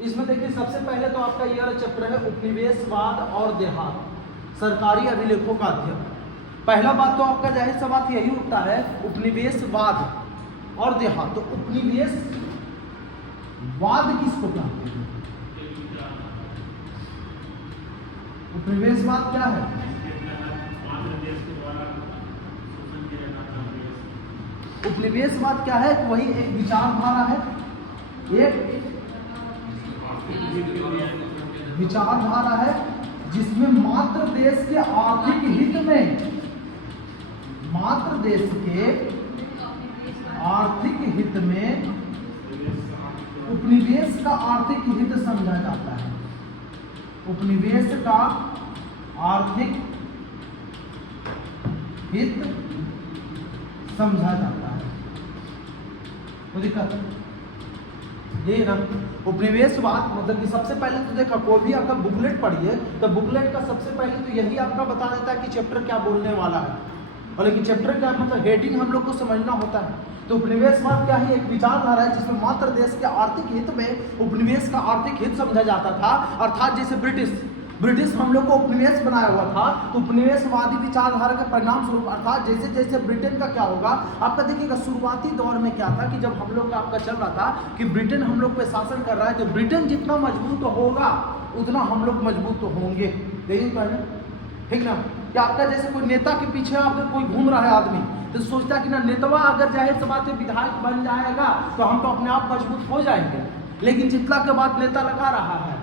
इसमें देखिए सबसे पहले तो आपका यह चैप्टर है उपनिवेशवाद और देहात, सरकारी अभिलेखों का अध्ययन। पहला बात तो आपका जाहिर सा बात यही होता है उपनिवेशवाद और देहात। तो उपनिवेशवाद किसको कहते हैं? उपनिवेशवाद क्या है? उपनिवेशवाद क्या है? वही एक विचारधारा है, एक विचारधारा है जिसमें मात्र देश के आर्थिक हित में, मात्र देश के आर्थिक हित में उपनिवेश का आर्थिक हित समझा जाता है। उपनिवेश का आर्थिक हित समझा जाता है। तो दिक्कत ये ना उपनिवेशवाद मतलब कि सबसे पहले तो देखा कोई भी आपका बुकलेट पढ़िए तो बुकलेट का सबसे पहले तो यही आपका बता देता है कि चैप्टर क्या बोलने वाला है, और लेकिन चैप्टर क्या मतलब हेडिंग हम लोग को समझना होता है। तो उपनिवेशवाद क्या है? एक विचारधारा है जिसमें मात्र देश के आर्थिक हित में उपनिवेश का आर्थिक हित समझा जाता था। अर्थात जैसे ब्रिटिश हम लोग को उपनिवेश बनाया हुआ था, तो उपनिवेशवादी विचारधारा के परिणाम स्वरूप अर्थात जैसे जैसे ब्रिटेन का क्या होगा आपका देखिएगा, शुरुआती दौर में क्या था कि जब हम लोग का आपका चल रहा था कि ब्रिटेन हम लोग पे शासन कर रहा है, तो ब्रिटेन जितना मजबूत होगा उतना हम लोग मजबूत तो होंगे, यही कहना ठीक ना। कि आपका जैसे कोई नेता के पीछे आपका कोई घूम रहा है आदमी, तो सोचता है कि ना नेतवा अगर जाहिर सी बात है विधायक बन जाएगा तो हम तो अपने आप मजबूत हो जाएंगे, लेकिन जितना के बाद नेता लगा रहा है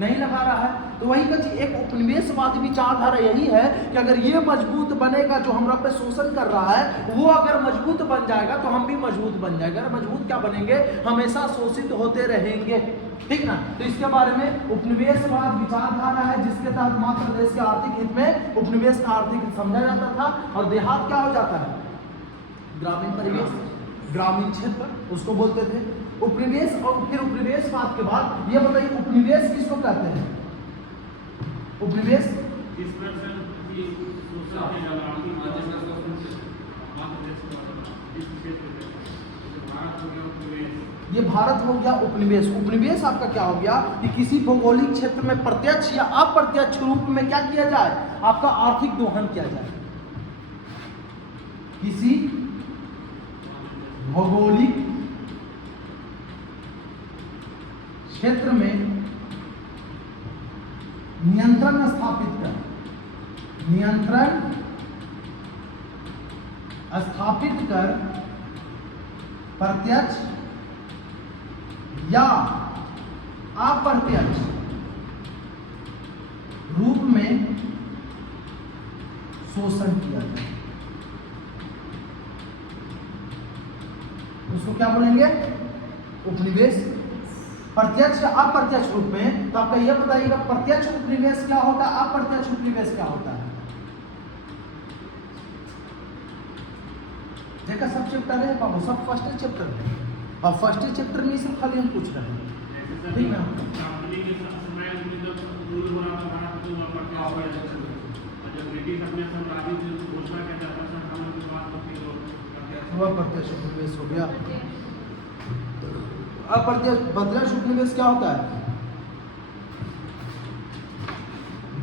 नहीं लगा रहा है। तो वही का चीज एक उपनिवेशवादी विचारधारा यही है कि अगर ये मजबूत बनेगा जो हमरा पे शोषण कर रहा है, वो अगर मजबूत बन जाएगा तो हम भी मजबूत बन जाएंगे। अगर मजबूत क्या बनेंगे? हमेशा शोषित होते रहेंगे, ठीक ना। तो इसके बारे में उपनिवेशवाद विचारधारा है जिसके तहत मात्र देश के आर्थिक हित में उपनिवेश का आर्थिक हित समझा जाता था। और देहात क्या हो जाता है? ग्रामीण परिवेश, ग्रामीण क्षेत्र उसको बोलते थे उपनिवेश। और फिर उपनिवेशवाद के बाद ये बताइए उपनिवेश किसको कहते हैं? उपनिवेश ये भारत हो गया उपनिवेश। उपनिवेश आपका क्या हो गया कि किसी भौगोलिक क्षेत्र में प्रत्यक्ष या अप्रत्यक्ष रूप में क्या किया जाए? आपका आर्थिक दोहन किया जाए। किसी भौगोलिक क्षेत्र में नियंत्रण स्थापित कर, नियंत्रण स्थापित कर प्रत्यक्ष या अप्रत्यक्ष रूप में शोषण किया जाए, उसको क्या बोलेंगे? उपनिवेश। प्रत्यक्ष या अप्रत्यक्ष रूप में तो आपका यह बताइएगा प्रत्यक्ष उपनिवेश क्या होता है, अप्रत्यक्ष उपनिवेश क्या होता है? देखा सब चैप्टर है बाबू, सब फर्स्ट चैप्टर है, और फर्स्ट चैप्टर में सिर्फ खाली हम पूछ रहे हैं, ठीक ना। अप्रत्यक्ष उपनिवेश हो गया। प्रत्यक्ष उपनिवेश क्या होता है?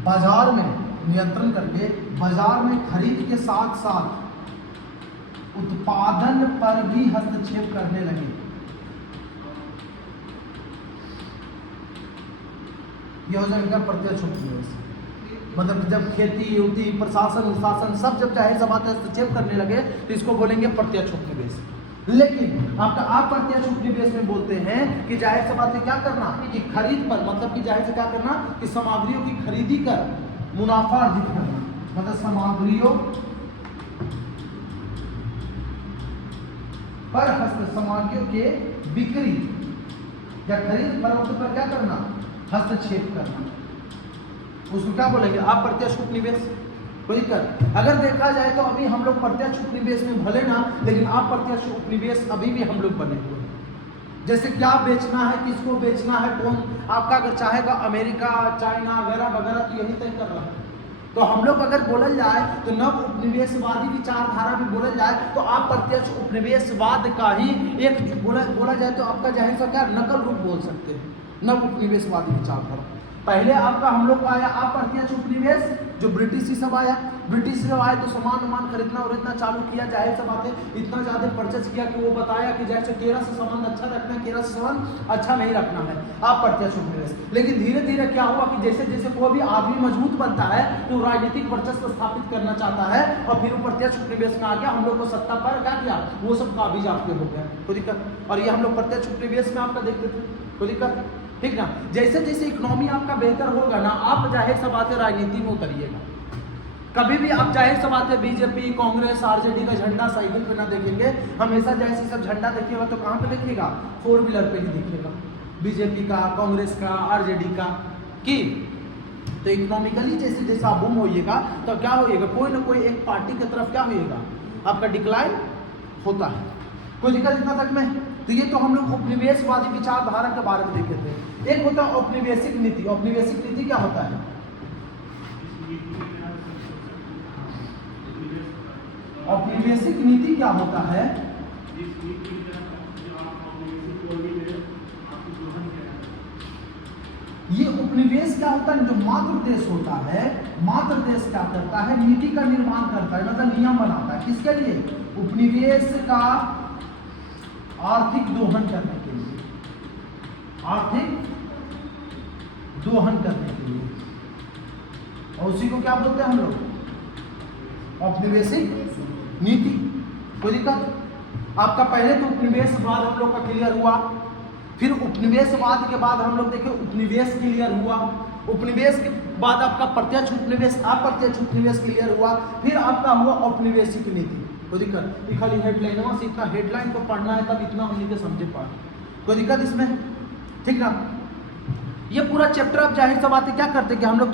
बाजार में नियंत्रण करके बाजार में खरीद के साथ साथ उत्पादन पर भी हस्तक्षेप करने लगे। यह हो जाएगा प्रत्यक्ष उपनिवेश। मतलब जब खेती उती प्रशासन शासन सब जब चाहे सब आते हस्तक्षेप करने लगे तो इसको बोलेंगे प्रत्यक्ष उपनिवेश। लेकिन आपका अप्रत्यक्ष उपनिवेश में बोलते हैं कि जाहिर सी बात है क्या करना कि खरीद पर, मतलब कि जाहिर से क्या करना कि सामग्रियों की खरीदी कर मुनाफा अर्जित करना, मतलब सामग्रियों पर सामग्रियों के बिक्री या खरीद फरोख्त पर क्या करना? हस्तक्षेप करना, उसको क्या बोलेंगे? अप्रत्यक्ष उपनिवेश। कोई कर अगर देखा जाए तो अभी हम लोग प्रत्यक्ष उपनिवेश में भले ना, लेकिन अप्रत्यक्ष उपनिवेश अभी भी हम लोग बने हुए हैं। जैसे क्या बेचना है, किसको बेचना है, कौन आपका अगर चाहेगा अमेरिका चाइना वगैरह वगैरह तो यही तय कर रहा है। तो हम लोग अगर बोलल जाए तो नव उपनिवेशवादी विचारधारा भी बोलल जाए तो अप्रत्यक्ष उपनिवेशवाद का ही एक बोला जाए तो आपका जाहिर सा क्या नकल रूप बोल सकते हैं। नव उपनिवेशवादी विचारधारा। पहले आपका हम लोग का आया अप्रत्यक्ष उपनिवेश, जो ब्रिटिश ही सब आया। ब्रिटिश जब आए तो सामान खरीदना और इतना चालू किया, जाहिर सी बात है इतना ज़्यादा परचेज किया कि वो बताया कि जैसे केरल से संबंध अच्छा रखना है, केरल से संबंध अच्छा नहीं रखना है, अप्रत्यक्ष उपनिवेश। लेकिन धीरे धीरे क्या हुआ कि जैसे जैसे कोई भी आदमी मजबूत बनता है तो राजनीतिक वर्चस्व स्थापित करना चाहता है, और फिर वो प्रत्यक्ष उपनिवेश में आ गया। हम लोग को सत्ता पर क्या किया, वो सब काबिज आपके हो गया, कोई दिक्कत। और ये हम लोग प्रत्यक्ष उपनिवेश में आपका देखते थे, कोई दिक्कत, ठीक ना। जैसे जैसे इकोनॉमी आपका बेहतर होगा ना, आप जाहिर सी बात है राजनीति में उतरिएगा। कभी भी आप जाहिर सी बात है बीजेपी, कांग्रेस, आरजेडी का झंडा साइकिल पे ना देखेंगे, हमेशा जैसे सब झंडा देखिएगा तो कहाँ पे देखिएगा, 4 व्हीलर पे ही देखिएगा, बीजेपी का, कांग्रेस का, आरजेडी का। की तो इकोनॉमिकली जैसे जैसे आप बूम होइएगा तो क्या होइएगा, कोई ना कोई एक पार्टी की तरफ क्या होइएगा, आपका डिक्लाइन होता है। कोई दिक्कत इतना तक में। तो ये तो हम लोग उपनिवेशवादी विचारधारा के बारे में देखे थे। एक होता है औपनिवेशिक नीति। औपनिवेशिक नीति क्या होता है? औपनिवेशिक नीति क्या होता है? ये उपनिवेश क्या होता है, जो मातृ देश होता है, मातृ देश क्या करता है, नीति का निर्माण करता है, मतलब नियम बनाता है। किसके लिए? उपनिवेश का आर्थिक दोहन करने के लिए, आर्थिक दोहन करने के लिए। और उसी को क्या बोलते हैं हम लोग? औपनिवेशिक नीति। कोई दिक्कत? आपका पहले तो उपनिवेशवाद हम लोग का क्लियर हुआ, फिर उपनिवेशवाद के बाद हम लोग देखें उपनिवेश क्लियर हुआ, उपनिवेश के बाद आपका प्रत्यक्ष उपनिवेश, अप्रत्यक्ष उपनिवेश क्लियर हुआ, फिर आपका हुआ औपनिवेशिक नीति। कोई दिक्कत? ये खाली हेडलाइन से इतना हेडलाइन को पढ़ना है, तब इतना हम लिखे समझे पाए। कोई दिक्कत इसमें? ठीक ना। ये पूरा चैप्टर आप जाहिर सी बात है क्या करते कि हम लोग थोड़ा